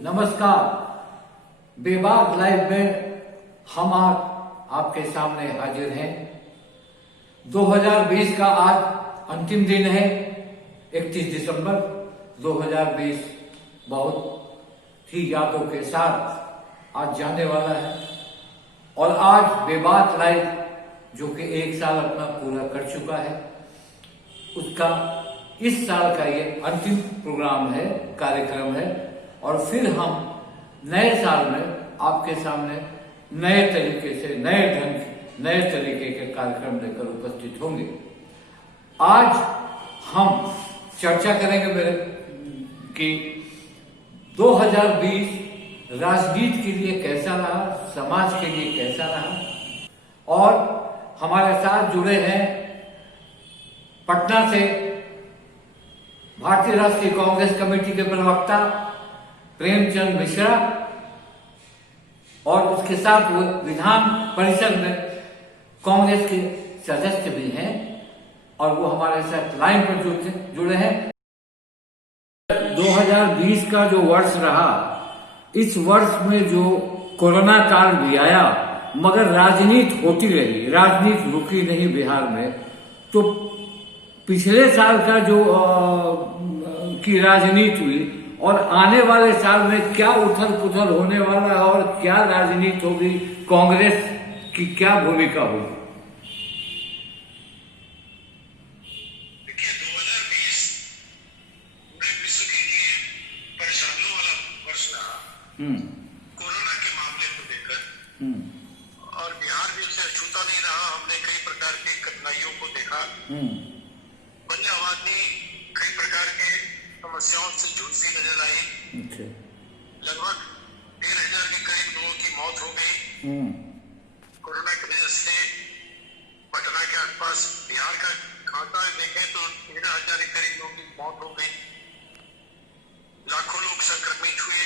नमस्कार। बेबाक लाइव में हम आपके सामने हाजिर हैं। 2020 का आज अंतिम दिन है। 31 दिसंबर 2020 बहुत ही यादों के साथ आज जाने वाला है। और आज बेबाक लाइव जो कि 1 साल अपना पूरा कर चुका है, उसका इस साल का ये अंतिम प्रोग्राम है, कार्यक्रम है। और फिर हम नए साल में आपके सामने नए तरीके से, नए ढंग, नए तरीके के कार्यक्रम लेकर उपस्थित होंगे। आज हम चर्चा करेंगे मेरे कि 2020 राजनीति के लिए कैसा रहा, समाज के लिए कैसा रहा। और हमारे साथ जुड़े हैं पटना से भारतीय राष्ट्रीय कांग्रेस कमेटी के प्रवक्ता प्रेमचंद मिश्रा, और उसके साथ वो विधान परिषद में कांग्रेस के सदस्य भी हैं और वो हमारे साथ लाइन पर जुड़े हैं। 2020 का जो वर्ष रहा, इस वर्ष में जो कोरोना काल भी आया, मगर राजनीति होती रही, राजनीति रुकी नहीं बिहार में। तो पिछले साल का जो की राजनीति हुई और आने वाले साल में क्या उथल पुथल होने वाला है और क्या राजनीति होगी, कांग्रेस की क्या भूमिका होगी। देखिए, 2020 पूरे विश्व के लिए परेशानियों वाला वर्ष रहा कोरोना के मामले को लेकर। और बिहार भी उसे अछूता नहीं रहा। हमने कई प्रकार की कठिनाइयों को देखा। बड़ी आबादी कई प्रकार के समस्याओं से जूझती नजर आई। लगभग 13,000 के करीब लोगों की मौत हो गई कोरोना की वजह से। पटना के आसपास बिहार का खाता देखें तो 13,000 के करीब लोगों की मौत हो गई। लाखों लोग संक्रमित हुए।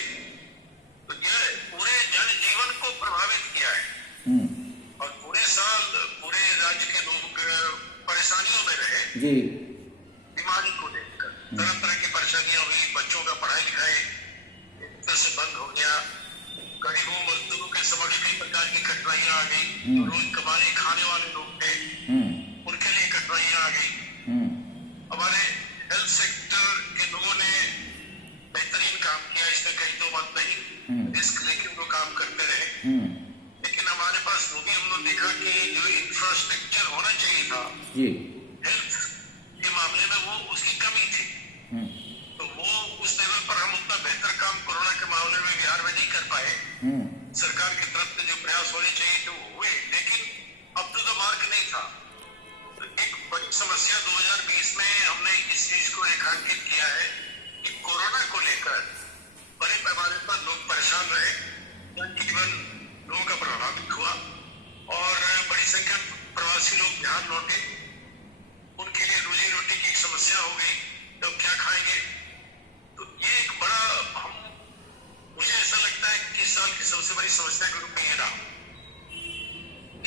तो यह पूरे जनजीवन को प्रभावित किया है। और पूरे साल पूरे राज्य के लोग परेशानियों में रहे। बीमारी को लेकर तरह तरह की परेशानियां हुई। बच्चों का पढ़ाई लिखाई एक तरह से बंद हो गया। गरीबों मजदूरों के समक्ष कई प्रकार की कठिनाइयां आ गई। जो रोज कमाने खाने वाले लोग थे, उनके लिए कठिनाइयां आ गई। हमारे हेल्थ सेक्टर के लोगों ने बेहतरीन काम किया, इसमें कहीं तो बात नहीं। रिस्क लेके वो काम करते रहे। लेकिन हमारे पास वो भी हम लोग देखा कि जो इंफ्रास्ट्रक्चर होना चाहिए था हेल्थ के मामले में, वो उसकी कमी थी। तो वो उस लेवल पर हम उतना बेहतर काम कोरोना के मामले में बिहार में नहीं कर पाए। सरकार की तरफ से जो प्रयास होने चाहिए थे वो हुए, लेकिन अप टू द मार्क नहीं था। तो एक बड़ी समस्या 2020 में हमने इस चीज को रेखांकित किया है कि कोरोना को लेकर बड़े पैमाने पर लोग परेशान रहे, जनजीवन लोगों का प्रभावित हुआ और बड़ी संख्या में प्रवासी लोग बिहार लौटे। उनके लिए रोजी रोटी की एक समस्या हो गई, तो क्या खाएंगे। तो ये एक बड़ा मुझे ऐसा लगता है कि इस साल की सबसे बड़ी समस्या के रूप में ये रहा।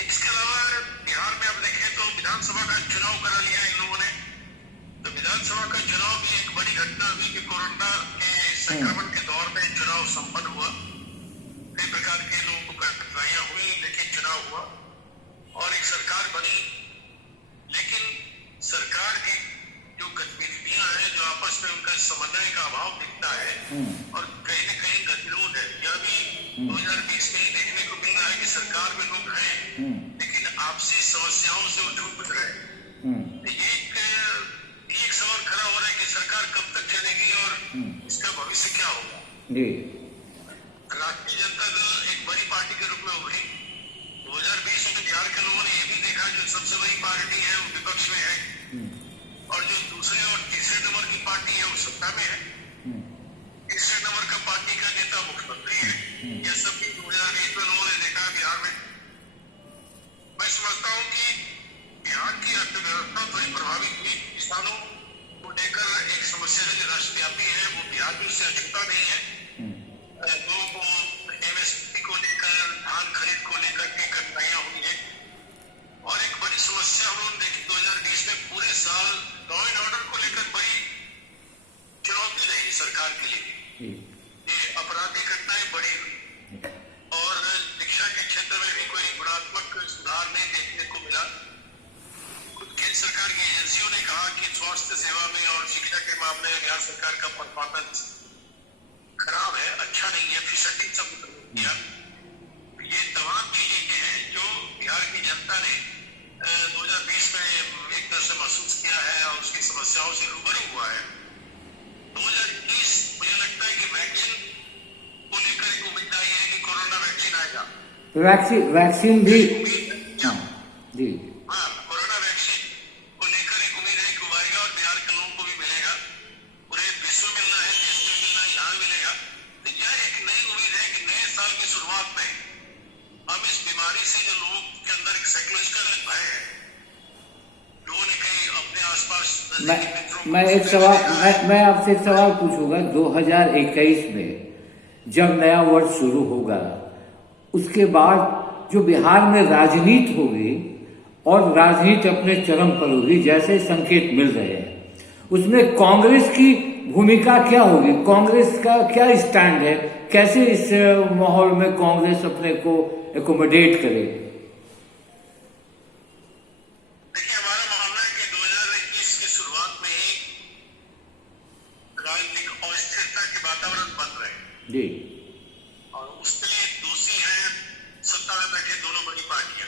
इसके अलावा बिहार में आप देखें तो विधानसभा का चुनाव करा लिया इन लोगों ने। तो विधानसभा का चुनाव भी एक बड़ी घटना हुई कि कोरोना के संक्रमण के दौर में चुनाव संपन्न हुआ। कई प्रकार के लोगों को कठिनाइयां हुई, लेकिन चुनाव हुआ और एक सरकार बनी। लेकिन सरकार की जो गतिविधियां हैं, जो आपस में उनका समन्वय का अभाव दिखता है और कहीं न कहीं गतिरोध है। यह भी 2020 में ही देखने को मिल रहा है कि सरकार में लोग हैं लेकिन आपसी समस्याओं से वो जूझ रहे हैं। ये एक सवाल खड़ा हो रहा है कि सरकार कब तक चलेगी और इसका भविष्य क्या होगा। राष्ट्रीय जनता दल एक बड़ी पार्टी के रूप में उभरी। 2020 में बिहार के लोगों ने यह भी देखा जो सबसे बड़ी पार्टी है वो विपक्ष में है और जो दूसरे और तीसरे नंबर की पार्टी है वो सत्ता में है। तीसरे नंबर का पार्टी का नेता मुख्यमंत्री है। यह सब भी 2020 में लोगों ने देखा बिहार में। मैं समझता हूँ कि बिहार की अर्थव्यवस्था थोड़ी प्रभावित हुई। किसानों को लेकर एक समस्या है जो राष्ट्रव्यापी है, वो बिहार में उससे अछूता नहीं है। लोगों को MSP को लेकर, धान खरीद को लेकर के कठिनाइयां हुई है। और एक बड़ी समस्या हम लोगों ने देखी 2020 में पूरे साल लॉ एंड ऑर्डर को लेकर बड़ी चुनौती रही सरकार के लिए। ये आपराधिक वैक्सीन भी, हाँ जी, हाँ, कोरोना वैक्सीन को लेकर एक उम्मीद है कि वो आएगा और बिहार के लोगों को भी मिलेगा। पूरे विश्व में मिलना है, देश में मिलना है, यहाँ मिलेगा। तो यह एक नई उम्मीद है कि नए साल की शुरुआत में हम इस बीमारी से, जो लोगों के अंदर एक साइकोलॉजिकल भय है, लोगों ने कहीं अपने आसपास मैं एक सवाल, मैं आपसे एक सवाल पूछूंगा। 2021 में जब नया वर्ष शुरू होगा, उसके बाद जो बिहार में राजनीति होगी और राजनीति अपने चरम पर होगी, जैसे संकेत मिल रहे हैं, उसमें कांग्रेस की भूमिका क्या होगी? कांग्रेस का क्या स्टैंड है? कैसे इस माहौल में कांग्रेस अपने को एकोमोडेट करे? देखिए, हमारा मानना है कि 2021 की शुरुआत में ही राजनीतिक अस्थिरता के वातावरण बन रहे हैं जी, और उसके दोषी हैं सत्ता में बैठे दोनों बड़ी पार्टियां।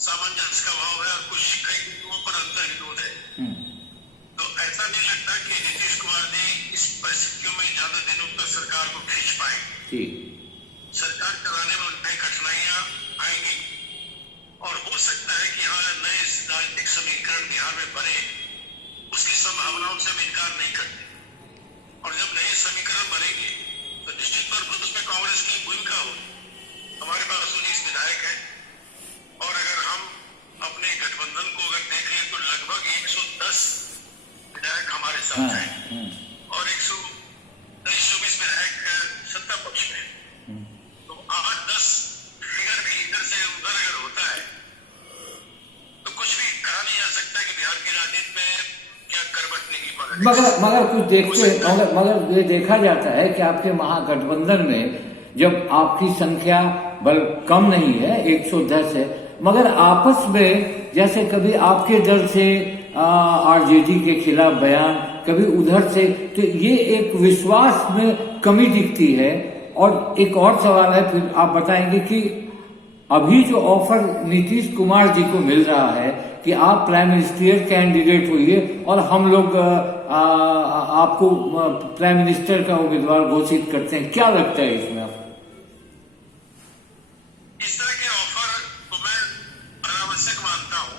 सामंजस्य का भाव है और कुछ कई बिंदुओं पर अंतर विरोध है। तो ऐसा नहीं लगता कि नीतीश कुमार जी इस परिस्थितियों में ज्यादा दिनों तक सरकार को खींच पाए। जी, सरकार चलाने में उन्हें कठिनाइयां आएंगी और हो सकता है कि यहाँ नए राजनीतिक समीकरण बिहार में बने, उसकी संभावनाओं से हम इनकार नहीं करते। और जब नए समीकरण बनेंगे तो निश्चित तौर पर उसमें कांग्रेस की भूमिका होगी। हमारे पास 19 विधायक हैं और अगर हम अपने गठबंधन को अगर देख लें तो लगभग 110 विधायक हमारे साथ हैं और 120 विधायक सत्ता पक्ष में। तो 8-10 फिगर भी इधर से उधर अगर होता है तो कुछ भी कहा नहीं जा सकता कि बिहार की राजनीति में क्या करवट नहीं पड़ा। मगर कुछ देखते, मगर ये देखा जाता है कि आपके महागठबंधन में जब आपकी संख्या बल कम नहीं है, 110 है, मगर आपस में जैसे कभी आपके दल से आरजेडी के खिलाफ बयान, कभी उधर से, तो ये एक विश्वास में कमी दिखती है। और एक और सवाल है, फिर आप बताएंगे कि अभी जो ऑफर नीतीश कुमार जी को मिल रहा है कि आप प्राइम मिनिस्टर कैंडिडेट होइए और हम लोग आपको प्राइम मिनिस्टर का उम्मीदवार घोषित करते हैं, क्या लगता है इसमें आपको? इस तरह के ऑफर को मैं अनावश्यक मानता हूँ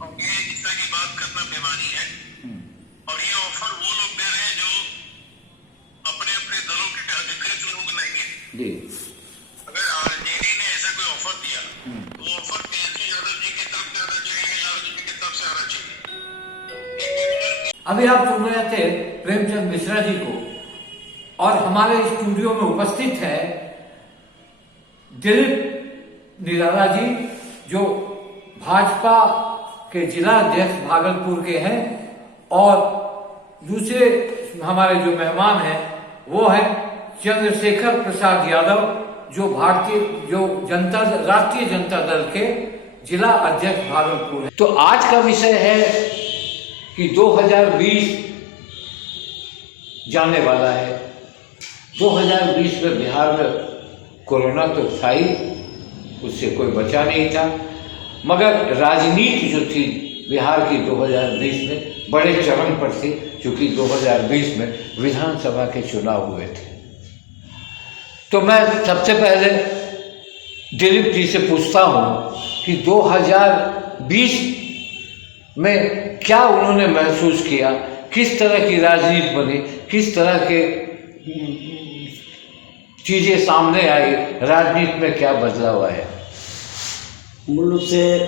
और ये इस तरह की बात करना बेमानी है। और ये ऑफर वो लोग दे रहे हैं जो अपने अपने दलों के अधिकृत लोग नहीं है। जी, अगर आरजेडी ने ऐसा कोई ऑफर दिया तो वो ऑफर तेजस्वी यादव जी की तरफ से आना चाहिए, यादव जी की तरफ से आना चाहिए। अभी आप सुन रहे थे प्रेमचंद मिश्रा जी को, और हमारे स्टूडियो में उपस्थित है दिलीप निराला जी, जो भाजपा के जिला अध्यक्ष भागलपुर के हैं, और दूसरे हमारे जो मेहमान हैं वो है चंद्रशेखर प्रसाद यादव, जो राष्ट्रीय जनता दल के जिला अध्यक्ष भागलपुर है। तो आज का विषय है कि 2020 जाने वाला है। 2020 में बिहार में कोरोना तो था ही, उससे कोई बचा नहीं था, मगर राजनीति जो थी बिहार की 2020 में बड़े चरम पर थी, क्योंकि 2020 में विधानसभा के चुनाव हुए थे। तो मैं सबसे पहले दिलीप जी से पूछता हूँ कि 2020 में क्या उन्होंने महसूस किया, किस तरह की राजनीति बनी, किस तरह के चीजें सामने आई, राजनीति में क्या बदलाव आया? मूल रूप से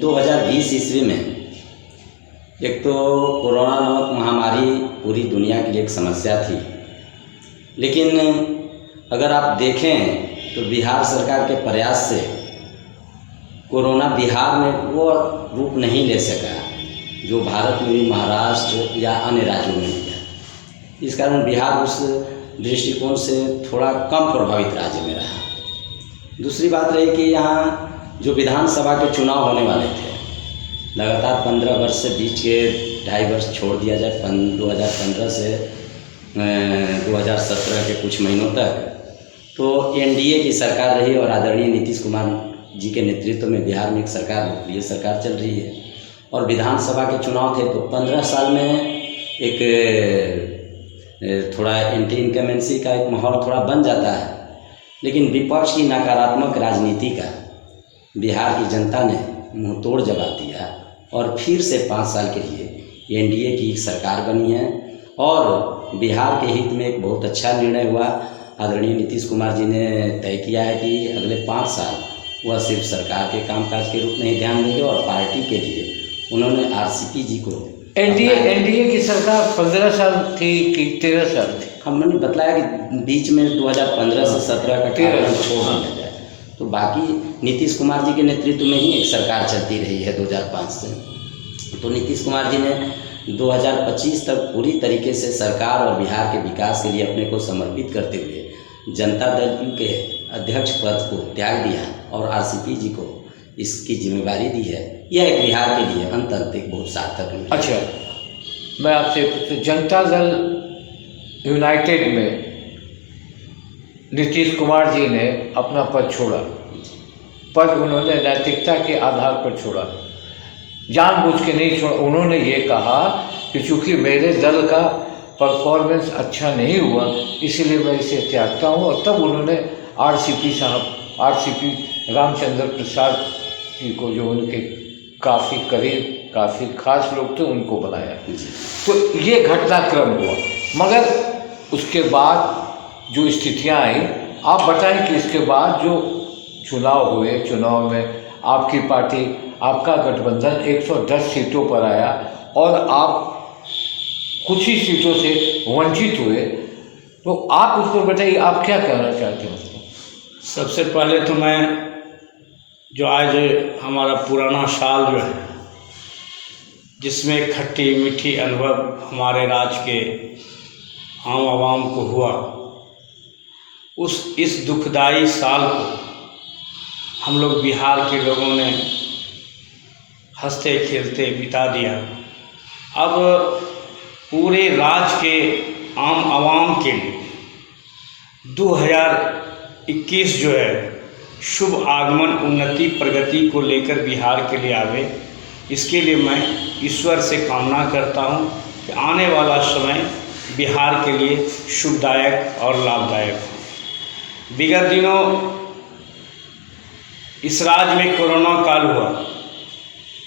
2020 ईस्वी में एक तो कोरोना नामक महामारी पूरी दुनिया के लिए एक समस्या थी, लेकिन अगर आप देखें तो बिहार सरकार के प्रयास से कोरोना बिहार में वो रूप नहीं ले सका जो भारत में भी महाराष्ट्र या अन्य राज्यों में लिया। इस कारण बिहार उस दृष्टिकोण से थोड़ा कम प्रभावित राज्य में रहा। दूसरी बात रही कि यहाँ जो विधानसभा के चुनाव होने वाले थे, लगातार 15 वर्ष से बीच के 2.5 वर्ष छोड़ दिया जाए, 2015 से 2017 के कुछ महीनों तक तो एनडीए की सरकार रही और आदरणीय नीतीश कुमार जी के नेतृत्व में बिहार में एक सरकार, लोकप्रिय सरकार चल रही है। और विधानसभा के चुनाव थे तो 15 साल में एक थोड़ा एंटी इनकमेंसी का एक माहौल थोड़ा बन जाता है। लेकिन विपक्ष की नकारात्मक राजनीति का बिहार की जनता ने मुंह तोड़ जवाब दिया और फिर से 5 साल के लिए एनडीए की सरकार बनी है। और बिहार के हित में एक बहुत अच्छा निर्णय हुआ। आदरणीय नीतीश कुमार जी ने तय किया है कि अगले 5 साल वह सिर्फ सरकार के कामकाज के रूप में ही ध्यान देंगे और पार्टी के लिए उन्होंने आरसीपी जी को एनडीए की सरकार 15 साल थी कि 13 साल थी? हमने बतलाया कि बीच में 2015 से 17 का 13 छोड़ दिया जाए, तो बाकी नीतीश कुमार जी के नेतृत्व में ही एक सरकार चलती रही है 2005 से। तो नीतीश कुमार जी ने 2025 तक पूरी तरीके से सरकार और बिहार के विकास के लिए अपने को समर्पित करते हुए जनता दल के अध्यक्ष पद को त्याग दिया और आरसीपी जी को इसकी जिम्मेवारी दी है। यह एक बिहार के लिए अंत एक बहुत सार्थक है। अच्छा, मैं आपसे जनता दल यूनाइटेड में नीतीश कुमार जी ने अपना पद छोड़ा। पद उन्होंने नैतिकता के आधार पर छोड़ा, जानबूझ के नहीं छोड़ा। उन्होंने ये कहा कि चूँकि मेरे दल का परफॉर्मेंस अच्छा नहीं हुआ इसलिए मैं इसे त्यागता हूँ। और तब उन्होंने आरसीपी रामचंद्र प्रसाद जी को, जो उनके काफ़ी करीब काफ़ी खास लोग थे, उनको बनाया। तो ये घटनाक्रम हुआ। मगर उसके बाद जो स्थितियां आई, आप बताएं कि इसके बाद जो चुनाव हुए, चुनाव में आपकी पार्टी, आपका गठबंधन 110 सीटों पर आया और आप कुछ ही सीटों से वंचित हुए। तो आप उस पर बताइए, आप क्या कहना चाहते हैं? सबसे पहले तो मैं जो आज हमारा पुराना साल जो है, जिसमें खट्टी मीठी अनुभव हमारे राज्य के आम आवाम को हुआ, इस दुखदाई साल को हम लोग बिहार के लोगों ने हंसते खेलते बिता दिया। अब पूरे राज्य के आम आवाम के लिए 2021 जो है शुभ आगमन, उन्नति, प्रगति को लेकर बिहार के लिए आवे, इसके लिए मैं ईश्वर से कामना करता हूं कि आने वाला समय बिहार के लिए शुभदायक और लाभदायक हो। विगत दिनों इस राज्य में कोरोना काल हुआ,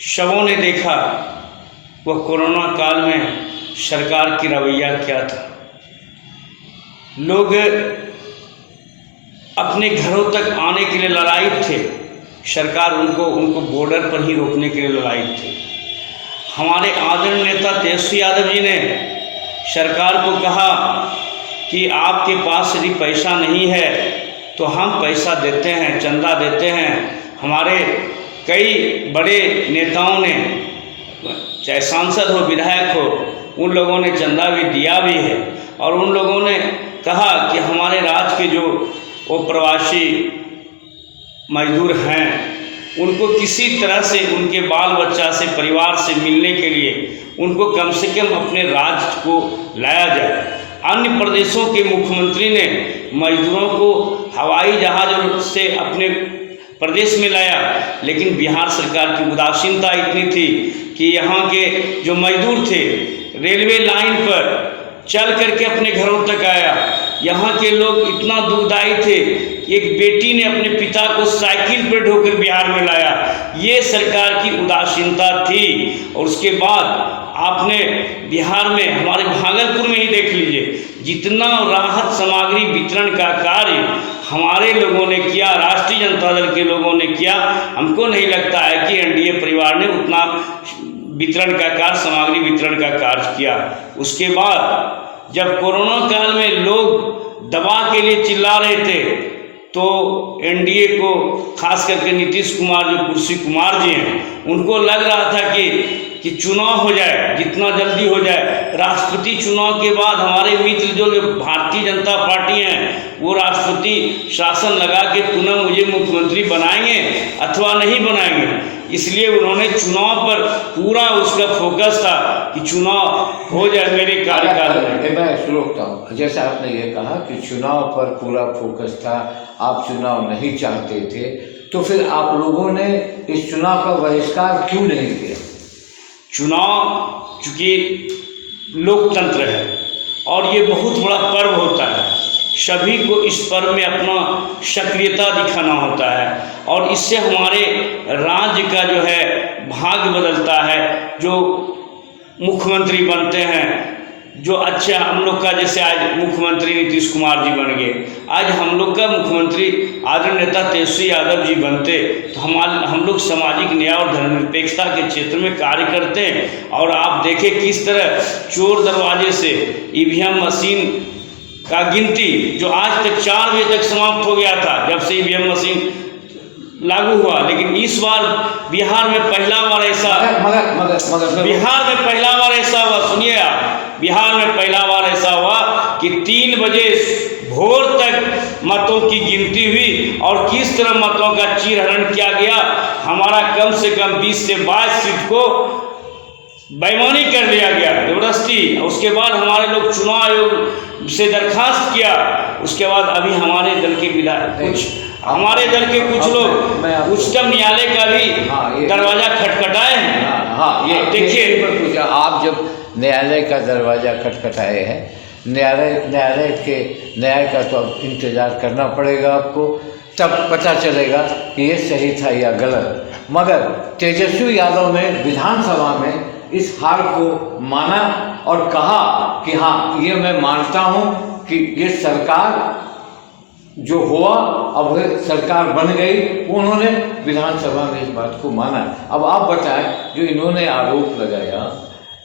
सबों ने देखा वह कोरोना काल में सरकार की रवैया क्या था। लोग अपने घरों तक आने के लिए ललायित थे, सरकार उनको बॉर्डर पर ही रोकने के लिए ललायित थे। हमारे आदरणीय नेता तेजस्वी यादव जी ने सरकार को कहा कि आपके पास यदि पैसा नहीं है तो हम पैसा देते हैं, चंदा देते हैं। हमारे कई बड़े नेताओं ने, चाहे सांसद हो, विधायक हो, उन लोगों ने चंदा भी दिया भी है। और उन लोगों ने कहा कि हमारे राज्य के जो वो प्रवासी मजदूर हैं, उनको किसी तरह से उनके बाल बच्चा से, परिवार से मिलने के लिए उनको कम से कम अपने राज्य को लाया जाए। अन्य प्रदेशों के मुख्यमंत्री ने मजदूरों को हवाई जहाज़ों से अपने प्रदेश में लाया, लेकिन बिहार सरकार की उदासीनता इतनी थी कि यहाँ के जो मजदूर थे रेलवे लाइन पर चल करके अपने घरों तक आया। यहाँ के लोग इतना दुखदाई थे कि एक बेटी ने अपने पिता को साइकिल पर ढोकर बिहार में लाया। ये सरकार की उदासीनता थी। और उसके बाद आपने बिहार में, हमारे भागलपुर में ही देख लीजिए, जितना राहत सामग्री वितरण का कार्य हमारे लोगों ने किया, राष्ट्रीय जनता दल के लोगों ने किया, हमको नहीं लगता है कि एनडीए परिवार ने उतना वितरण का कार्य, सामग्री वितरण का कार्य किया। उसके बाद जब कोरोना काल में लोग दवा के लिए चिल्ला रहे थे, तो एनडीए को, खास करके नीतीश कुमार जो कुर्सी कुमार जी हैं, उनको लग रहा था कि चुनाव हो जाए, जितना जल्दी हो जाए। राष्ट्रपति चुनाव के बाद हमारे मित्र जो भारतीय जनता पार्टी हैं, वो राष्ट्रपति शासन लगा के पुनः मुझे मुख्यमंत्री बनाएंगे अथवा नहीं बनाएंगे। इसलिए उन्होंने चुनाव पर पूरा उसका फोकस था कि चुनाव हो जाए मेरे कार्यकाल में। मैं रोकता हूँ। जैसा आपने ये कहा कि चुनाव पर पूरा फोकस था, आप चुनाव नहीं चाहते थे, तो फिर आप लोगों ने इस चुनाव का बहिष्कार क्यों नहीं किया? चुनाव चूँकि लोकतंत्र है और ये बहुत बड़ा पर्व होता है, सभी को इस पर्व में अपना सक्रियता दिखाना होता है और इससे हमारे राज्य का जो है भाग्य बदलता है। जो मुख्यमंत्री बनते हैं, जो अच्छा हम लोग का, जैसे आज मुख्यमंत्री नीतीश कुमार जी बन गए, आज हम लोग का मुख्यमंत्री आदरणीय नेता तेजस्वी यादव जी बनते तो हम लोग सामाजिक न्याय और धर्मनिरपेक्षता के क्षेत्र में कार्य करते हैं। और आप देखें किस तरह चोर दरवाजे से ईवीएम मशीन का गिनती जो आज तक 4 बजे तक समाप्त हो गया था जब से ईवीएम मशीन लागू हुआ, लेकिन इस बार बिहार में पहला बार ऐसा बिहार में पहला बार ऐसा हुआ, सुनिए आप, बिहार में पहला बार ऐसा हुआ कि 3 बजे भोर तक मतों की गिनती हुई और किस तरह मतों का चीरहरण किया गया। हमारा कम से कम 20 से 22 सीट को बेईमानी कर लिया गया जबरदस्ती। उसके बाद हमारे लोग चुनाव आयोग से दरखास्त किया, उसके बाद अभी हमारे दल के कुछ लोग उच्चतम न्यायालय का भी दरवाजा खटखटाए हैं। ये देखिए, आप जब न्यायालय का दरवाजा खटखटाए हैं, न्याय का तो अब इंतजार करना पड़ेगा आपको, तब पता चलेगा कि ये सही था या गलत। मगर तेजस्वी यादव ने विधानसभा में इस हार को माना और कहा कि हाँ, ये मैं मानता हूँ कि ये सरकार जो हुआ, अब सरकार बन गई। उन्होंने विधानसभा में इस बात को माना। अब आप बताएं, जो इन्होंने आरोप लगाया,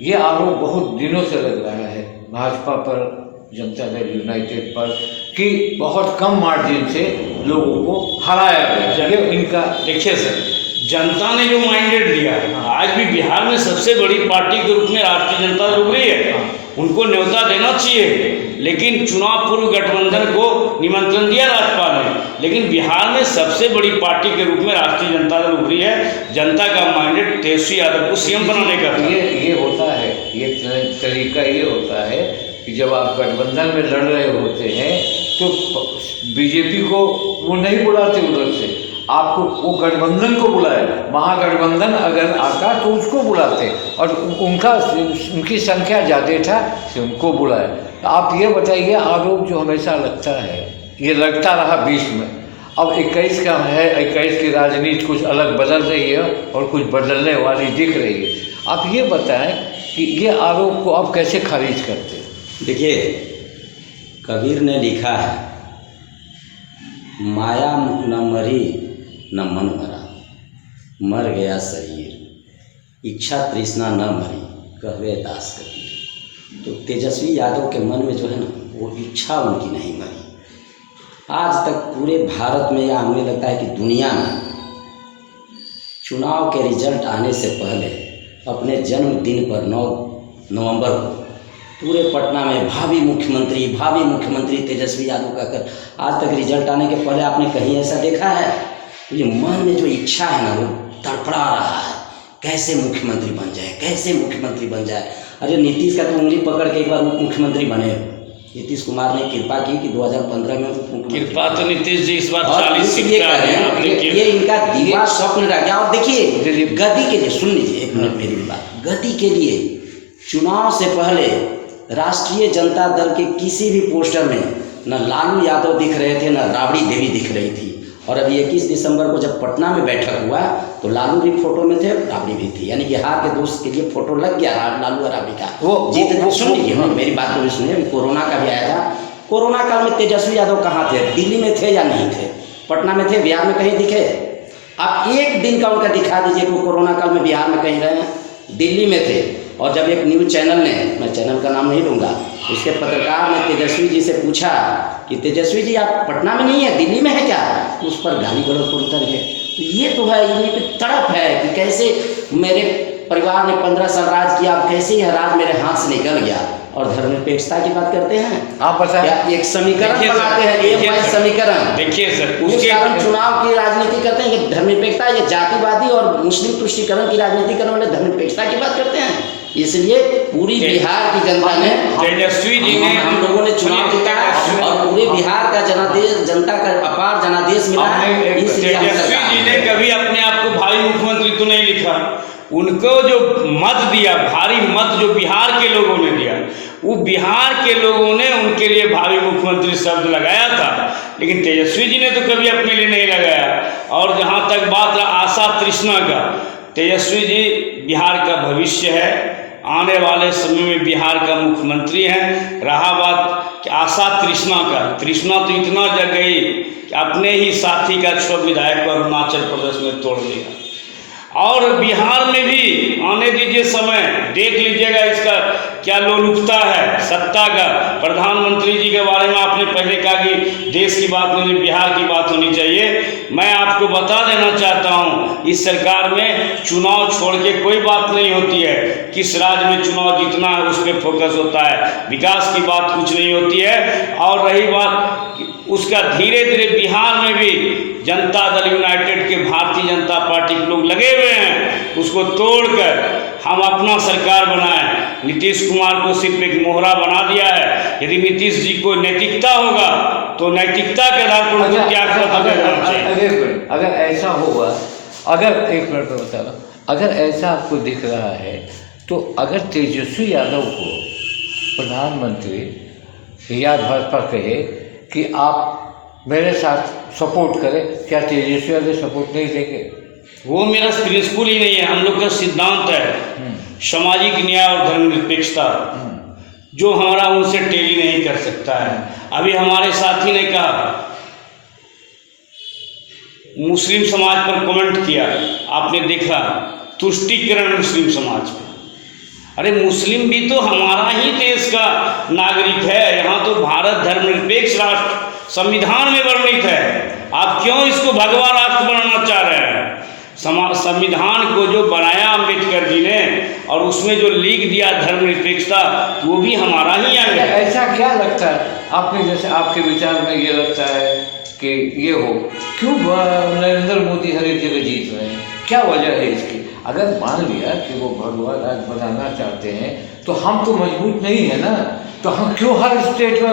ये आरोप बहुत दिनों से लग रहा है भाजपा पर, जनता दल यूनाइटेड पर, कि बहुत कम मार्जिन से लोगों को हराया गया। ये इनका, देखिए सर, जनता ने जो मैंडेट दिया है, आज भी बिहार में सबसे बड़ी पार्टी के रूप में राष्ट्रीय जनता दल उभरी है, उनको न्योता देना चाहिए। लेकिन चुनाव पूर्व गठबंधन को निमंत्रण दिया राज्यपाल ने, लेकिन बिहार में सबसे बड़ी पार्टी के रूप में राष्ट्रीय जनता दल उभरी है। जनता का मैंडेट तेजस्वी यादव को सीएम बनाने का था। ये होता है, ये तरीका ये होता है कि जब आप गठबंधन में लड़ रहे होते हैं तो बीजेपी को वो नहीं बुलाते उधर से, आपको वो गठबंधन को बुलाए। महागठबंधन अगर आता तो उसको बुलाते, और उनकी संख्या ज़्यादा था तो उनको बुलाए। आप ये बताइए, आरोप जो हमेशा लगता है, ये लगता रहा 20 में, अब 21 का है, 21 की राजनीति कुछ अलग बदल रही है और कुछ बदलने वाली दिख रही है। आप ये बताएं कि ये आरोप को आप कैसे खारिज करते हैं? देखिए, कबीर ने लिखा है, माया न मरी न मन मरा, मर गया शरीर, इच्छा तृष्णा न मरी, कहवे दास कबीर। तो तेजस्वी यादव के मन में जो है ना, वो इच्छा उनकी नहीं मरी। आज तक पूरे भारत में, या हमें लगता है कि दुनिया में, चुनाव के रिजल्ट आने से पहले अपने जन्मदिन पर 9 नवंबर को पूरे पटना में भावी मुख्यमंत्री तेजस्वी यादव का कर, आज तक रिजल्ट आने के पहले आपने कहीं ऐसा देखा है? ये मन में जो इच्छा है ना, वो तड़पड़ा रहा है, कैसे मुख्यमंत्री बन जाए। अरे नीतीश का तो उंगली पकड़ के एक बार मुख्यमंत्री बने। नीतीश कुमार ने कृपा की कि 2015 में कृपा तो नीतीश जी इस बार 40 सीट ये इनका दीवा स्वप्न रह गया। और देखिए, गद्दी के लिए, सुन लीजिए एक मिनट मेरी बात, गद्दी के लिए चुनाव से पहले राष्ट्रीय जनता दल के किसी भी पोस्टर में न लालू यादव दिख रहे थे, न राबड़ी देवी दिख रही थी। और अभी 21 दिसंबर को जब पटना में बैठक हुआ तो लालू भी फोटो में थे, राबड़ी भी थी, यानी बिहार के दोस्त के लिए फोटो लग गया लालू और राबड़ी का। वो सुन लीजिए, मेरी बात को भी सुनिए। कोरोना का भी आया था, कोरोना काल में तेजस्वी यादव कहाँ थे? दिल्ली में थे या नहीं थे? पटना में थे? बिहार में कहीं दिखे? आप एक दिन का उनका दिखा दीजिए कि वो कोरोना काल में बिहार में कहीं रहे हैं। दिल्ली में थे। और जब एक न्यूज़ चैनल ने, मैं चैनल का नाम नहीं लूँगा, उसके पत्रकार ने तेजस्वी जी से पूछा कि तेजस्वी जी आप पटना में नहीं है, दिल्ली में है क्या? तो उस पर गाली गलौज पर उतर गए। तो ये तो है, ये तो तड़प है कि कैसे मेरे परिवार ने 15 साल राज किया, अब कैसे यह राज मेरे हाथ से निकल गया। और धर्मनिरपेक्षता की बात करते हैं आप, एक समीकरण बनाते हैं, समीकरण। देखिए सर, उस कारण चुनाव की राजनीति करते हैं कि धर्मनिरपेक्षता, ये जातिवादी और मुस्लिम तुष्टिकरण की राजनीति करने वाले धर्मनिरपेक्षता की बात करते हैं। इसलिए पूरी बिहार की जनता ने, तेजस्वी जी ने, हम लोगों ने चुनाव जीता और पूरे बिहार का जनता का अपार जनादेश मिला है। तेजस्वी जी ने कभी अपने आप को भावी मुख्यमंत्री तो नहीं लिखा। उनको जो मत दिया, भारी मत जो बिहार के लोगों ने दिया, वो बिहार के लोगों ने उनके लिए भावी मुख्यमंत्री शब्द लगाया था, लेकिन तेजस्वी जी ने तो कभी अपने लिए नहीं लगाया। और जहाँ तक बात आशा तृष्णा का, तेजस्वी जी बिहार का भविष्य है, आने वाले समय में बिहार का मुख्यमंत्री हैं। रहा बात कि आशा तृष्णा का, तृष्णा तो इतना जग गई कि अपने ही साथी का 6 विधायक को अरुणाचल प्रदेश में तोड़ दिया। और बिहार में भी आने दीजिए समय, देख लीजिएगा इसका क्या लोलुपता है सत्ता का। प्रधानमंत्री जी के बारे में आपने पहले कहा कि देश की बात नहीं, बिहार की बात होनी चाहिए। मैं आपको बता देना चाहता हूँ, इस सरकार में चुनाव छोड़ के कोई बात नहीं होती है। किस राज्य में चुनाव जीतना है उस पर फोकस होता है, विकास की बात कुछ नहीं होती है। और रही बात उसका, धीरे धीरे बिहार में भी जनता दल यूनाइटेड के, भारतीय जनता पार्टी के लोग लगे हुए हैं उसको तोड़कर हम अपना सरकार बनाएं। नीतीश कुमार को सिर्फ एक मोहरा बना दिया है। यदि नीतीश जी को नैतिकता होगा तो नैतिकता के आधार पर उनको त्याग देना चाहिए। अगर ऐसा होगा, अगर एक मिनट में बता रहा हूँ, अगर ऐसा आपको दिख रहा है तो अगर तेजस्वी यादव को प्रधानमंत्री या भाजपा कहे कि आप मेरे साथ सपोर्ट करें, क्या तेजस्वी यादव सपोर्ट नहीं देंगे? वो मेरा प्रिंसिपल ही नहीं है। हम लोग का सिद्धांत है सामाजिक न्याय और धर्मनिरपेक्षता, जो हमारा उनसे टेली नहीं कर सकता है। अभी हमारे साथी ने कहा, मुस्लिम समाज पर कमेंट किया, आपने देखा, तुष्टिकरण मुस्लिम समाज पर। अरे मुस्लिम भी तो हमारा ही देश का नागरिक है। यहाँ तो भारत धर्मनिरपेक्ष राष्ट्र संविधान में वर्णित है। आप क्यों इसको भगवा राष्ट्र बनाना चाह रहे हैं? संविधान को जो बनाया अम्बेडकर जी ने और उसमें जो लिख दिया धर्मनिरपेक्षता, वो भी हमारा ही अंग है। ऐसा क्या लगता है आपने, जैसे आपके विचार में ये लगता है कि ये हो, क्यों नरेंद्र मोदी हर एक जगह जीत रहे हैं? क्या वजह है इसकी? अगर मान लिया कि वो भगवा राज बनाना चाहते हैं तो हम तो मजबूत नहीं है ना, तो हम क्यों हर स्टेट में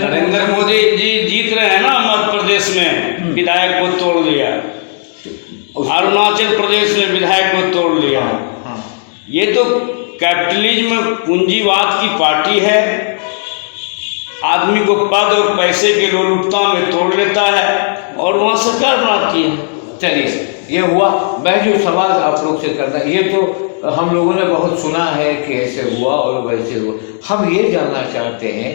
नरेंद्र मोदी जी जीत रहे हैं ना। मध्य प्रदेश में विधायक को तोड़ दिया, अरुणाचल प्रदेश में विधायक को तोड़ लिया। ये तो कैपिटलिज्म पूंजीवाद की पार्टी है। आदमी को पद और पैसे के लोलुपता में तोड़ लेता है और वहाँ सरकार बनाती है। चलिए, ये हुआ। मैं जो सवाल आप लोग से करना, ये तो हम लोगों ने बहुत सुना है कि ऐसे हुआ और वैसे हुआ। हम ये जानना चाहते हैं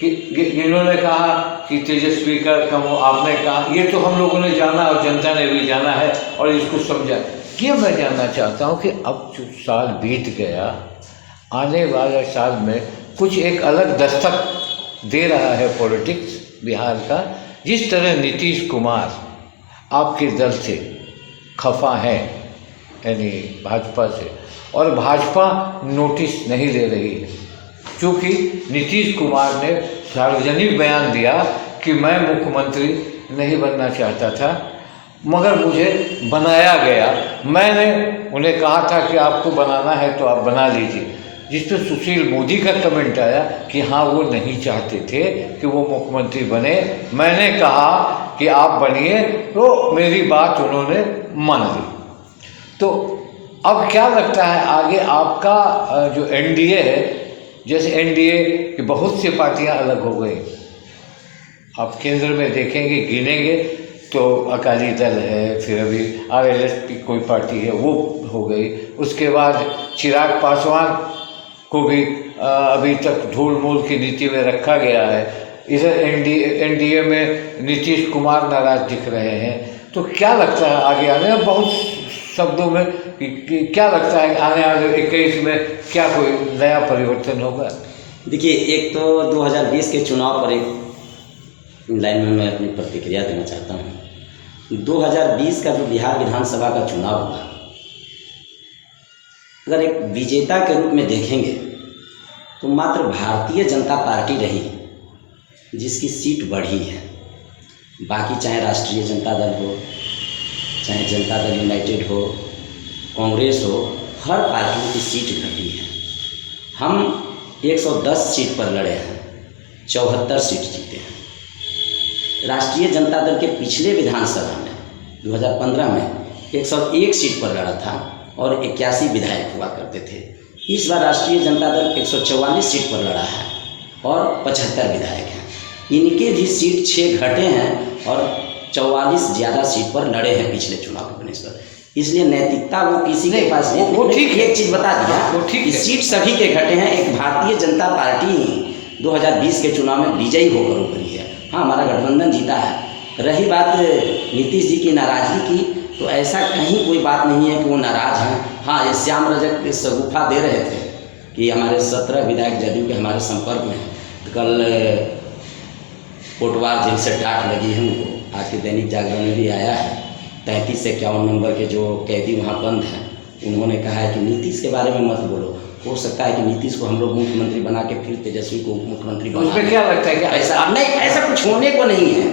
कि इन्होंने कहा कि तेजस्वी का कम, आपने कहा, ये तो हम लोगों ने जाना और जनता ने भी जाना है और इसको समझा। ये मैं जानना चाहता हूँ कि अब जो साल बीत गया, आने वाले साल में कुछ एक अलग दस्तक दे रहा है पॉलिटिक्स बिहार का। जिस तरह नीतीश कुमार आपके दल से खफा है, यानी भाजपा से, और भाजपा नोटिस नहीं ले रही है, क्योंकि नीतीश कुमार ने सार्वजनिक बयान दिया कि मैं मुख्यमंत्री नहीं बनना चाहता था, मगर मुझे बनाया गया। मैंने उन्हें कहा था कि आपको बनाना है तो आप बना लीजिए, जिस पर सुशील मोदी का कमेंट आया कि हाँ वो नहीं चाहते थे कि वो मुख्यमंत्री बने। मैंने कहा कि आप बनिए, तो मेरी बात उन्होंने मान ली। तो अब क्या लगता है आगे आपका जो एनडीए है, जैसे एनडीए की बहुत सी पार्टियां अलग हो गई, आप केंद्र में देखेंगे, गिनेंगे तो अकाली दल है, फिर अभी आरएलएस की कोई पार्टी है वो हो गई, उसके बाद चिराग पासवान को भी अभी तक ढोल मोल की नीति में रखा गया है। इधर एनडीए में नीतीश कुमार नाराज दिख रहे हैं। तो क्या लगता है आगे आने, बहुत शब्दों में कि क्या लगता है आने वाले 21 में क्या कोई नया परिवर्तन होगा? देखिए, एक तो 2020 के चुनाव पर एक लाइन में मैं अपनी प्रतिक्रिया देना चाहता हूँ। 2020 का जो बिहार विधानसभा का चुनाव हुआ, अगर एक विजेता के रूप में देखेंगे तो मात्र भारतीय जनता पार्टी रही जिसकी सीट बढ़ी है। बाकी चाहे राष्ट्रीय जनता दल हो, चाहे जनता दल यूनाइटेड हो, कांग्रेस हो, हर पार्टियों की सीट घटी है। हम 110 सीट पर लड़े हैं, 74 सीट जीते हैं। राष्ट्रीय जनता दल के पिछले विधानसभा में 2015 में 101 सीट पर लड़ा था और 81 विधायक हुआ करते थे। इस बार राष्ट्रीय जनता दल 144 सीट पर लड़ा है और 75 विधायक हैं। इनके भी सीट 6 घटे हैं और 44 ज़्यादा सीट पर लड़े हैं पिछले चुनाव के बनिस्पत। इसलिए नैतिकता वो किसी के पास नहीं। वो ठीक है, एक चीज़ बता दिया वो ठीक कि है। सीट सभी के घटे हैं। एक भारतीय जनता पार्टी 2020 के चुनाव में विजयी होकर उभरी है। हाँ, हमारा गठबंधन जीता है। रही बात नीतीश जी की नाराज़गी की, तो ऐसा कहीं कोई बात नहीं है कि वो नाराज़ हैं। हाँ, ये श्याम रजक के शगुफा दे रहे थे कि हमारे 17 विधायक जदयू के हमारे संपर्क में हैं। तो कल कोटवार जेल से डांट लगी है उनको। आज के दैनिक जागरण में भी आया है, 33 से 51 नंबर के जो कैदी वहाँ बंद हैं, उन्होंने कहा है कि नीतीश के बारे में मत बोलो। हो सकता है कि नीतीश को हम लोग मुख्यमंत्री बना के फिर तेजस्वी को मुख्यमंत्री बना। उसमें क्या लगता है कि ऐसा नहीं, ऐसा कुछ होने को नहीं है।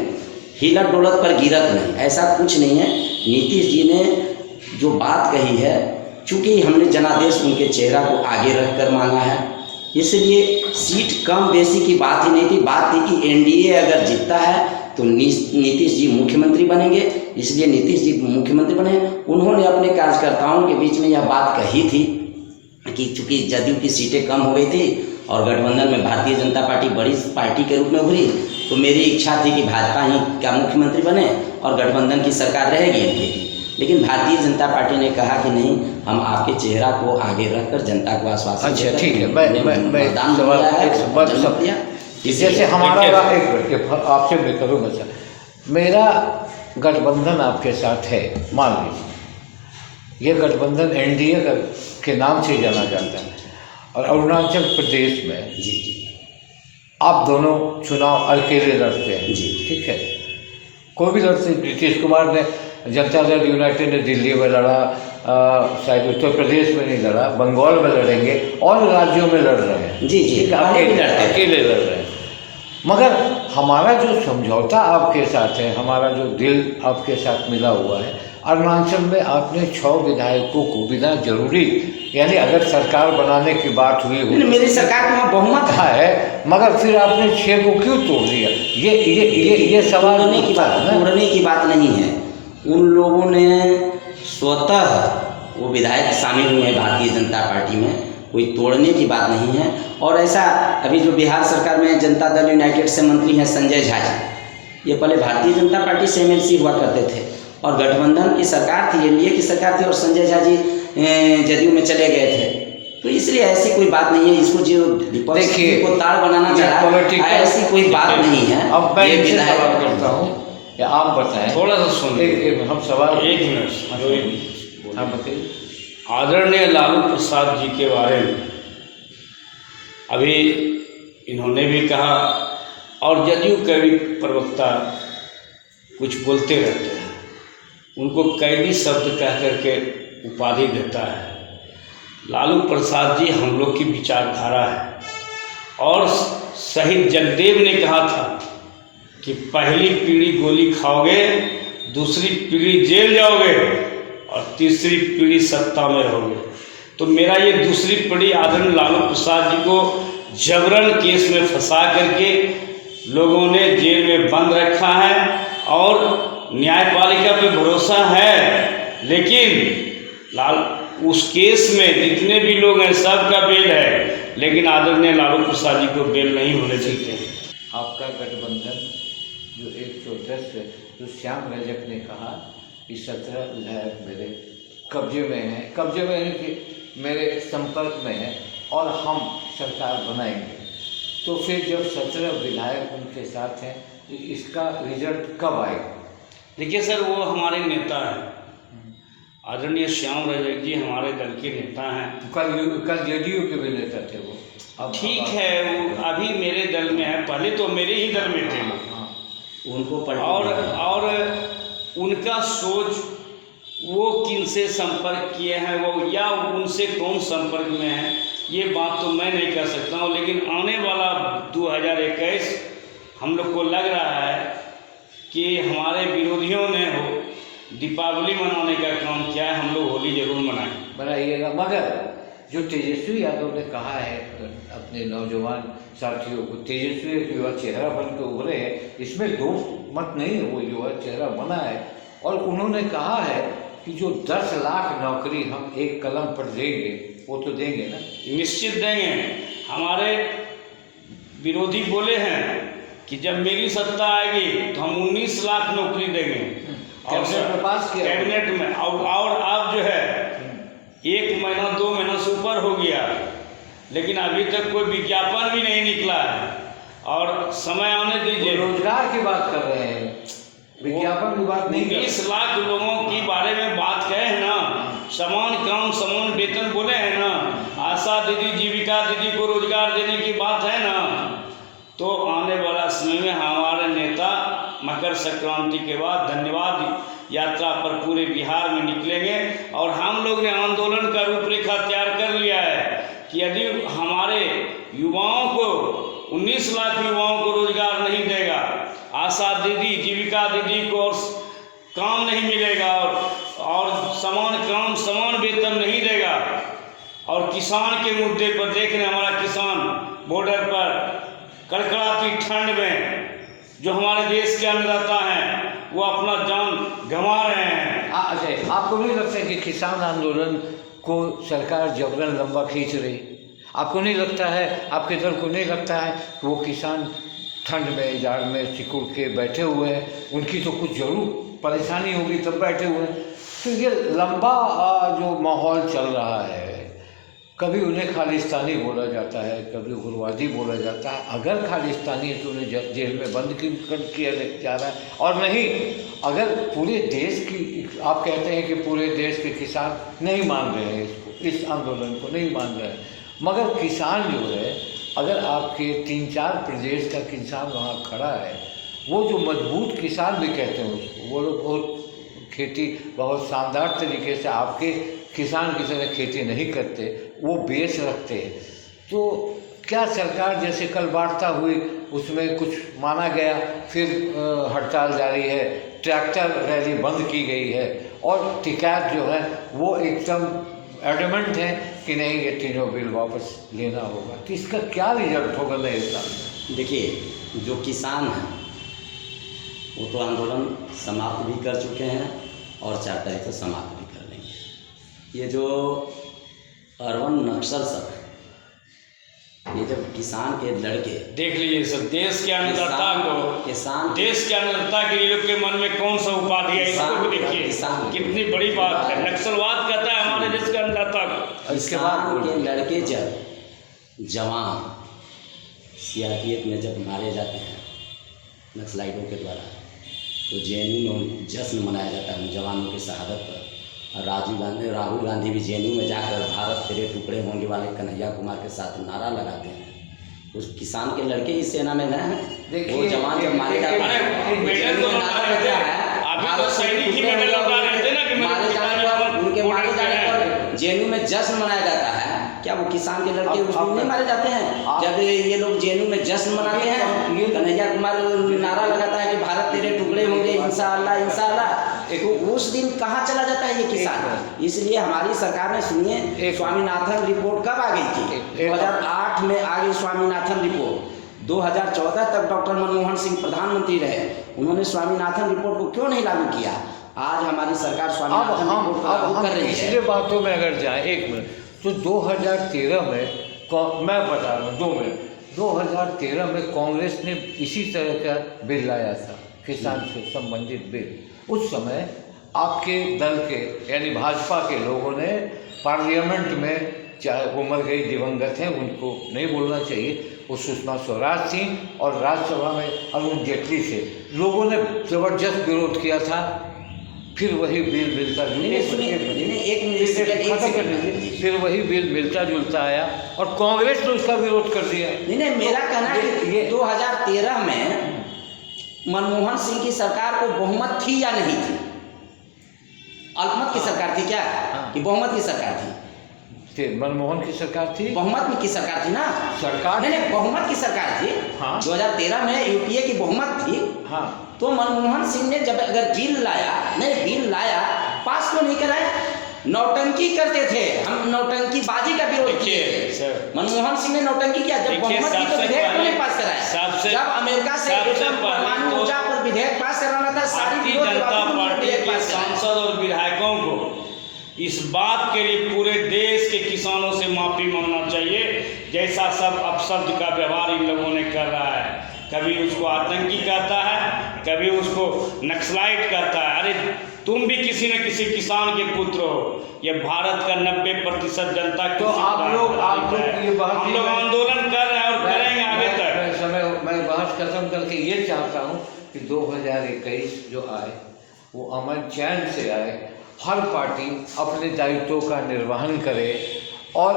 हिलत डोलत पर गिरत नहीं, ऐसा कुछ नहीं है। नीतीश जी ने जो बात कही है, चूँकि हमने जनादेश उनके चेहरा को आगे रख कर मांगा है, इसलिए सीट कम बेसी की बात ही नहीं थी। बात थी कि एनडीए अगर जीतता है तो नीतीश जी मुख्यमंत्री बनेंगे, इसलिए नीतीश जी मुख्यमंत्री बने। उन्होंने अपने कार्यकर्ताओं के बीच में यह बात कही थी कि चूँकि जदयू की सीटें कम हो गई थी और गठबंधन में भारतीय जनता पार्टी बड़ी पार्टी के रूप में उभरी, तो मेरी इच्छा थी कि भाजपा ही क्या मुख्यमंत्री बने और गठबंधन की सरकार रहेगी एनडीए की। लेकिन भारतीय जनता पार्टी ने कहा कि नहीं, हम आपके चेहरा को आगे रखकर जनता को आश्वासन अच्छा देकर ठीक है, मैं मतदान सवाल किया है, एक सवाल जनमत दिया। जैसे हमारा एक मिनट आपसे मैं करूँगा सर, मेरा गठबंधन आपके साथ है, मान लीजिए ये गठबंधन एनडीए के नाम से जाना जाता है, और अरुणाचल प्रदेश में जी जी आप दोनों चुनाव अकेले लड़ते हैं जी। ठीक है, कोई भी लड़ते। नीतीश कुमार ने जनता दल यूनाइटेड ने दिल्ली में लड़ा, शायद उत्तर प्रदेश में नहीं लड़ा, बंगाल में लड़ेंगे और राज्यों में लड़ रहे हैं। जी जी, अकेले लड़ रहे हैं। मगर हमारा जो समझौता आपके साथ है, हमारा जो दिल आपके साथ मिला हुआ है, अरुणाचल में आपने 6 विधायकों को बिना जरूरी, यानी अगर सरकार बनाने की बात हुई हो, मेरी सरकार में बहुमत है, मगर फिर आपने 6 को क्यों तोड़ दिया? ये सवाल तोड़ने की बात, तोड़ने की बात नहीं है। उन लोगों ने स्वतः वो विधायक शामिल हुए हैं भारतीय जनता पार्टी में, कोई तोड़ने की बात नहीं है। और ऐसा अभी जो बिहार सरकार में जनता दल यूनाइटेड से मंत्री हैं संजय झा जी, ये पहले भारतीय जनता पार्टी से एमएलसी हुआ करते थे और गठबंधन की सरकार थी, एनडीए की सरकार थी, और संजय झा जी जदयू में चले गए थे। तो इसलिए ऐसी कोई बात नहीं है। इसको जो विपक्ष को ताड़ बनाना चाह रहा है, ऐसी कोई बात नहीं है। अब मैं इनसे सवाल करता हूँ, या आप बताएं, थोड़ा सा सुनिए। हम सवाल एक मिनट, हाँ बताइए। आदरणीय लालू प्रसाद जी के बारे में अभी इन्होंने भी कहा, और जदयू के भी प्रवक्ता कुछ बोलते रहते हैं, उनको कैदी शब्द कह करके उपाधि देता है। लालू प्रसाद जी हम लोग की विचारधारा है, और शहीद जगदेव ने कहा था कि पहली पीढ़ी गोली खाओगे, दूसरी पीढ़ी जेल जाओगे और तीसरी पीढ़ी सत्ता में रहोगे। तो मेरा ये दूसरी पीढ़ी आदरणीय लालू प्रसाद जी को जबरन केस में फंसा करके लोगों ने जेल में बंद रखा है, और न्यायपालिका पे भरोसा है, लेकिन उस केस में जितने भी लोग हैं सबका बेल है, लेकिन आदरणीय लालू प्रसाद जी को बेल नहीं होने चाहिए। आपका गठबंधन जो 110 है, जो श्याम रजक ने कहा कि 17 विधायक मेरे कब्जे में हैं, कब्जे में यानी कि मेरे संपर्क में हैं और हम सरकार बनाएंगे, तो फिर जब 17 विधायक उनके साथ हैं तो इसका रिजल्ट कब आएगा? देखिए सर, वो हमारे नेता हैं, आदरणीय श्याम रजक जी हमारे दल के नेता हैं। कल जदयू के भी नेता थे वो, अब ठीक है, वो अभी मेरे दल में है, पहले तो मेरे ही दल में थे वो। उनको और उनका सोच, वो किन से संपर्क किए हैं वो, या उनसे कौन संपर्क में है, ये बात तो मैं नहीं कह सकता हूँ। लेकिन आने वाला 2021 हम लोग को लग रहा है कि हमारे विरोधियों ने हो दीपावली मनाने का काम किया है, हम लोग होली जरूर बनाइएगा। मगर जो तेजस्वी यादव ने कहा है अपने नौजवान साथियों को, तेजस्वी एक युवा चेहरा बन के उभरे हैं, इसमें दो मत नहीं है, वो युवा चेहरा बना है। और उन्होंने कहा है कि जो 10 लाख नौकरी हम एक कलम पर देंगे वो तो देंगे ना। निश्चित देंगे। हमारे विरोधी बोले हैं कि जब मेरी सत्ता आएगी तो हम 19 लाख नौकरी देंगे कैबिनेट में पास किया, कैबिनेट में। और अब जो है 1 महीना 2 महीना से ऊपर हो गया, लेकिन अभी तक कोई विज्ञापन भी नहीं निकला है। और समय आने दीजिए। रोजगार की बात कर रहे हैं, विज्ञापन की बात नहीं कर रहे। 19 लाख लोगों की बारे में बात कहे हैं ना, समान काम समान वेतन बोले हैं ना, आशा दीदी जीविका दीदी को रोजगार देने की बात है ना, तो आने वाला समय में हमारे नेता मकर संक्रांति के बाद धन्यवाद यात्रा पर पूरे बिहार में निकलेंगे। और हम लोग ने आंदोलन का रूपरेखा तैयार कर लिया है कि यदि हमारे युवाओं को 19 लाख युवाओं को रोजगार नहीं देगा, आशा दीदी जीविका दीदी को और काम नहीं मिलेगा और समान काम समान वेतन नहीं देगा, और किसान के मुद्दे पर देख रहे हैं हमारा किसान बॉर्डर पर कड़कड़ाती ठंड में जो हमारे देश के अन्नदाता हैं वो अपना जान गंवा रहे हैं। अच्छा, आपको नहीं लगता कि किसान आंदोलन को सरकार जबरन लंबा खींच रही? आपको नहीं लगता है, आपके दल को नहीं लगता है कि वो किसान ठंड में जाड़ में सिकुड़ के बैठे हुए हैं, उनकी तो कुछ जरूर परेशानी होगी तब बैठे हुए हैं? तो ये लंबा जो माहौल चल रहा है, कभी उन्हें खालिस्तानी बोला जाता है, कभी उग्रवादी बोला जाता है। अगर खालिस्तानी है तो उन्हें जेल में बंद किया जा रहा है, और नहीं अगर पूरे देश की, आप कहते हैं कि पूरे देश के किसान नहीं मान रहे हैं इसको, इस आंदोलन को नहीं मान रहे हैं, मगर किसान जो है, अगर आपके 3-4 प्रदेश का किसान वहाँ खड़ा है, वो जो मजबूत किसान भी कहते हैं उसको, वो लोग बहुत खेती बहुत शानदार तरीके से आपके किसान की तरह खेती नहीं करते, वो बेस रखते हैं। तो क्या सरकार जैसे कल वार्ता हुई उसमें कुछ माना गया, फिर हड़ताल जारी है, ट्रैक्टर रैली बंद की गई है, और टिकैत जो है वो एकदम एडमेंट है कि नहीं ये तीनों बिल वापस लेना होगा। तो इसका क्या रिजल्ट होगा नए साल? देखिए, जो किसान हैं वो तो आंदोलन समाप्त भी कर चुके हैं और 4 तारीख को समाप्त भी कर लेंगे। ये जो अर्बन नक्सल सब है, ये जब किसान के लड़के देख लीजिए सर, देश के अन्नदाता को, देश के अन्नदाता के लिए लोग के मन में कौन सा उपाधि है, इसको भी देखिए, कितनी बड़ी बात है। नक्सलवाद कहता है हमारे देश के अन्नदाता को। इसके बाद के लड़के जब जवान CRPF में जब मारे जाते हैं नक्सलाइटों के द्वारा, तो JNU में जश्न मनाया जाता है उन जवानों की शहादत पर। और राहुल गांधी भी JNU में जाकर भारत तेरे टुकड़े होंगे वाले कन्हैया कुमार के साथ नारा लगाते हैं। उस किसान के लड़के इस सेना में गए हैं, वो जवान जब मारे जाते हैं, उनके मारे जाने पर JNU में जश्न मनाया जाता है। क्या वो किसान के लड़के उस दिन नहीं मारे जाते हैं? जब ये लोग JNU में जश्न मनाते हैं, कन्हैया कुमार नारा लगाता है कि भारत तेरे टुकड़े होंगे इंशाअल्लाह इंशाअल्लाह, तो उस दिन कहाँ चला जाता है ये किसान? इसलिए हमारी सरकार ने, सुनिए, स्वामीनाथन रिपोर्ट कब आ गई थी? 2008 में आ गई स्वामीनाथन रिपोर्ट। 2014 तक डॉक्टर मनमोहन सिंह प्रधानमंत्री रहे, उन्होंने स्वामीनाथन रिपोर्ट को क्यों नहीं लागू किया? आज हमारी सरकार स्वामीनाथन रिपोर्ट को लागू कर रही है। पिछले बातों में अगर जाए 1 मिनट, तो 2013 में मैं बता रहा हूँ 2 मिनट, 2013 में कांग्रेस ने इसी तरह का बिल लाया था, किसान से संबंधित बिल। उस समय आपके दल के यानी भाजपा के लोगों ने पार्लियामेंट में, चाहे वो मर गई दिवंगत हैं उनको नहीं बोलना चाहिए, वो सुषमा स्वराज थी, और राज्यसभा में अरुण जेटली से लोगों ने ज़बरदस्त विरोध किया था। फिर वही बिल मिलता फिर वही बिल मिलता जुलता आया और कांग्रेस ने उसका विरोध कर दिया। नहीं, मेरा कहना है कि 2013 में मनमोहन सिंह की सरकार को बहुमत थी या नहीं थी? अल्पमत की सरकार थी क्या कि बहुमत की सरकार थी? मनमोहन की सरकार थी, बहुमत की सरकार थी ना सरकार? नहीं, बहुमत की सरकार थी। हाँ। 2013 में यूपीए की बहुमत थी। हाँ। तो मनमोहन सिंह ने जब अगर बिल लाया, पास क्यों नहीं कराए? नौटंकी करते थे, हम नौटंकीबाजी का विरोध किए। मनमोहन सिंह ने नौटंकी किया, जब बहुमत की तो विधेयक क्यों नहीं पास कराया? जब अमेरिका से परमाणु ऊर्जा पर विधेयक पास कराना था, सारी जनता पार्टी के सांसद और विधायकों को इस बात के लिए पूरे देश के किसानों से जैसा सब अपशब्द का व्यवहार इन लोगों ने कर रहा है। कभी उसको आतंकी कहता है, कभी उसको नक्सलाइट कहता है। अरे तुम भी किसी न किसी किसान के पुत्र हो। ये भारत का 90% जनता तो आप लोग ये बात हम लोग आंदोलन कर रहे हैं और करेंगे आगे तक। मैं बात खत्म करके ये चाहता हूँ कि 2021 जो आए वो अमन चैन से आए, हर पार्टी अपने दायित्वों का निर्वहन करे और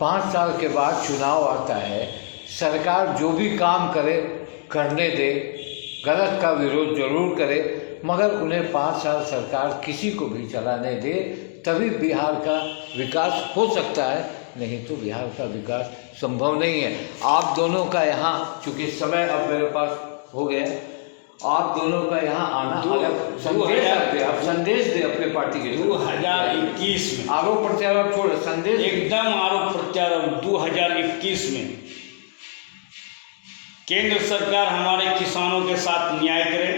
5 साल के बाद चुनाव आता है, सरकार जो भी काम करे करने दे, गलत का विरोध जरूर करे, मगर उन्हें 5 साल सरकार किसी को भी चलाने दे, तभी बिहार का विकास हो सकता है, नहीं तो बिहार का विकास संभव नहीं है। आप दोनों का यहाँ, चूँकि समय अब मेरे पास हो गया, आप दोनों का यहाँ आना अलग संदेश दे अपने पार्टी के। 2021 में आरोप प्रत्यारोप छोड़, संदेश एकदम आरोप प्रत्यारोप। 2021 में केंद्र सरकार हमारे किसानों के साथ न्याय करे।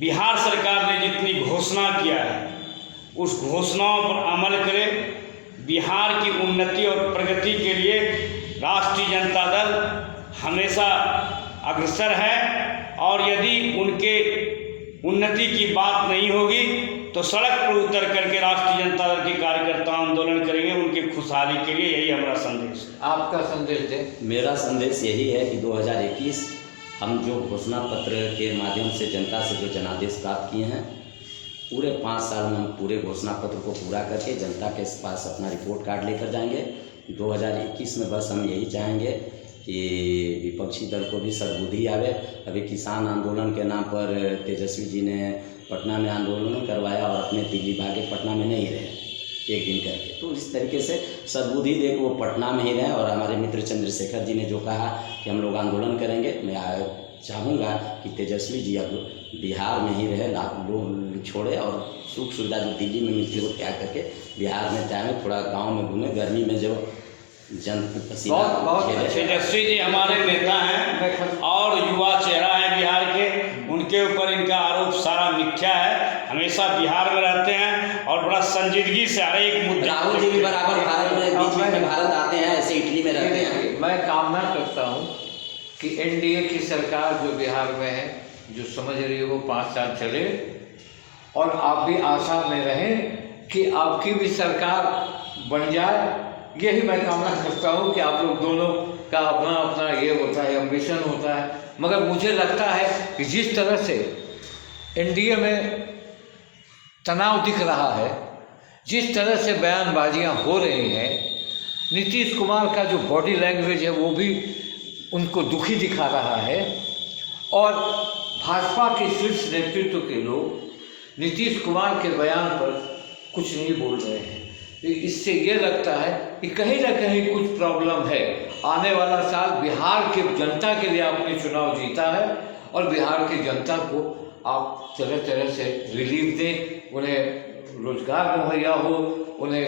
बिहार सरकार ने जितनी घोषणा किया है उस घोषणाओं पर अमल करे। बिहार की उन्नति और प्रगति के लिए राष्ट्रीय जनता दल हमेशा अग्रसर है और यदि उनके उन्नति की बात नहीं होगी तो सड़क पर उतर करके राष्ट्रीय जनता दल के कार्यकर्ता आंदोलन करेंगे उनकी खुशहाली के लिए। यही हमारा संदेश है। आपका संदेश दे। मेरा संदेश यही है कि 2021 हम जो घोषणा पत्र के माध्यम से जनता से जो जनादेश प्राप्त किए हैं, पूरे 5 साल में हम पूरे घोषणा पत्र को पूरा करके जनता के पास अपना रिपोर्ट कार्ड लेकर जाएंगे। 2021 में बस हम यही चाहेंगे कि विपक्षी दल को भी सद्बुद्धि आवे। अभी किसान आंदोलन के नाम पर तेजस्वी जी ने पटना में आंदोलन करवाया और अपने दिल्ली भागे, पटना में नहीं रहे एक दिन करके। तो इस तरीके से सद्बुद्धि दे वो पटना में ही रहें। और हमारे मित्र चंद्रशेखर जी ने जो कहा कि हम लोग आंदोलन करेंगे, मैं चाहूँगा कि तेजस्वी जी अब बिहार में ही रहे, लोग छोड़े और सुख सुविधा जो दिल्ली में मिलती है वो त्याग करके बिहार में जाएँ, थोड़ा गाँव में घूमें। गर्मी में जो तेजस्वी जी हमारे नेता हैं और युवा चेहरा है बिहार के, उनके ऊपर इनका आरोप सारा मिथ्या है। हमेशा बिहार में रहते हैं और बड़ा संजीदगी से हर एक मुद्दे। राहुल जी भी बराबर भारत में बीच में भारत आते हैं, ऐसे इटली में रहते हैं। मैं कामना करता हूँ कि एनडीए की सरकार जो बिहार में है, जो समझ रही है, वो 5 साल चले और आप भी आशा में रहें कि आपकी भी सरकार बन जाए। यही मैं कामना करता हूँ कि आप लोग दोनों का अपना अपना ये होता है, एम्बिशन होता है। मगर मुझे लगता है कि जिस तरह से एनडीए में तनाव दिख रहा है, जिस तरह से बयानबाजियाँ हो रही हैं, नीतीश कुमार का जो बॉडी लैंग्वेज है वो भी उनको दुखी दिखा रहा है और भाजपा के शीर्ष नेतृत्व के लोग नीतीश कुमार के बयान पर कुछ नहीं बोल रहे हैं। इससे ये लगता है कि कहीं ना कहीं कुछ प्रॉब्लम है। आने वाला साल बिहार के जनता के लिए आपने चुनाव जीता है और बिहार की जनता को आप तरह तरह से रिलीफ दें, उन्हें रोजगार मुहैया हो, उन्हें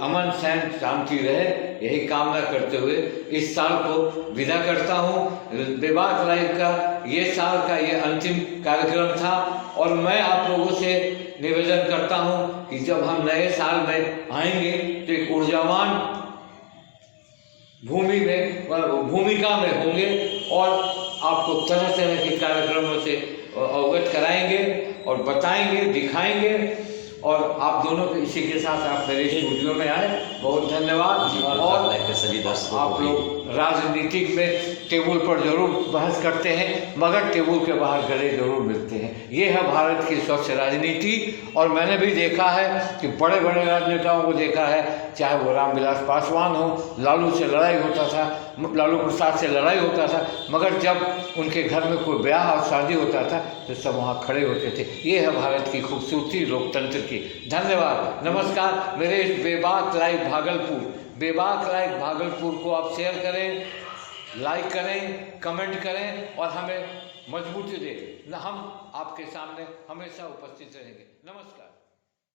अमन सैन शांति रहे। यही कामना करते हुए इस साल को विदा करता हूँ। बेबाक लाइव का ये साल का ये अंतिम कार्यक्रम था और मैं आप लोगों से निवेदन करता हूँ कि जब हम नए साल में आएंगे तो एक ऊर्जावान भूमिका में होंगे और आपको तरह तरह के कार्यक्रमों से अवगत कराएंगे और बताएंगे, दिखाएंगे। और आप दोनों के इसी के साथ आप मेरे स्टूडियो में आए, बहुत धन्यवाद। और सभी दर्शकों आप लोग राजनीतिक में टेबल पर जरूर बहस करते हैं मगर टेबल के बाहर गले जरूर मिलते हैं। ये है भारत की स्वच्छ राजनीति। और मैंने भी देखा है कि बड़े बड़े राजनेताओं को देखा है, चाहे वो रामविलास पासवान हो, लालू से लड़ाई होता था, लालू प्रसाद से लड़ाई होता था, मगर जब उनके घर में कोई ब्याह और शादी होता था तो सब वहाँ खड़े होते थे। ये है भारत की खूबसूरती लोकतंत्र की। धन्यवाद, नमस्कार। मेरे इस बेबाक लाइव भागलपुर को आप शेयर करें, लाइक करें, कमेंट करें और हमें मजबूती दें। हम आपके सामने हमेशा उपस्थित रहेंगे। नमस्कार।